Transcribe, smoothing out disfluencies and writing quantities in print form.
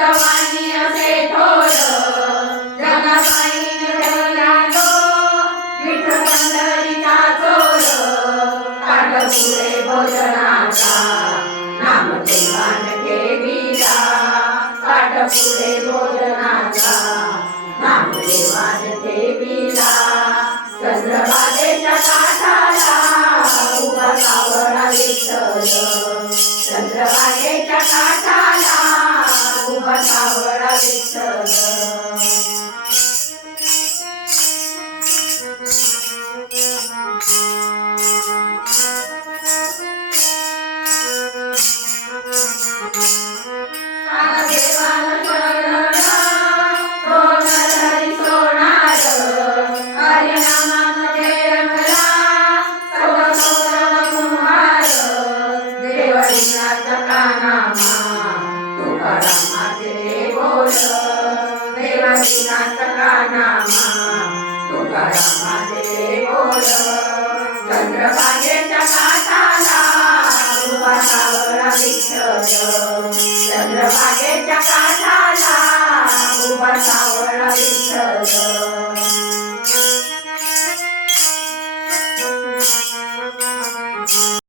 भगवानी असे थोर जनाबाईन ठेवला तो विठ्ठल पंढरीचा चोर पाठपुढे भोजनाचा नामदेवान ठेविला पाठपुढे भोजनाचा नामदेवान ठेविला चंद्रभागेच्या काठाला उभा सावळा विठ्ठल चंद्रभागेच्या काठाला उभा सावळा विठ्ठल चंद्रभागेच्या काठाला उभा सावळा विठ्ठल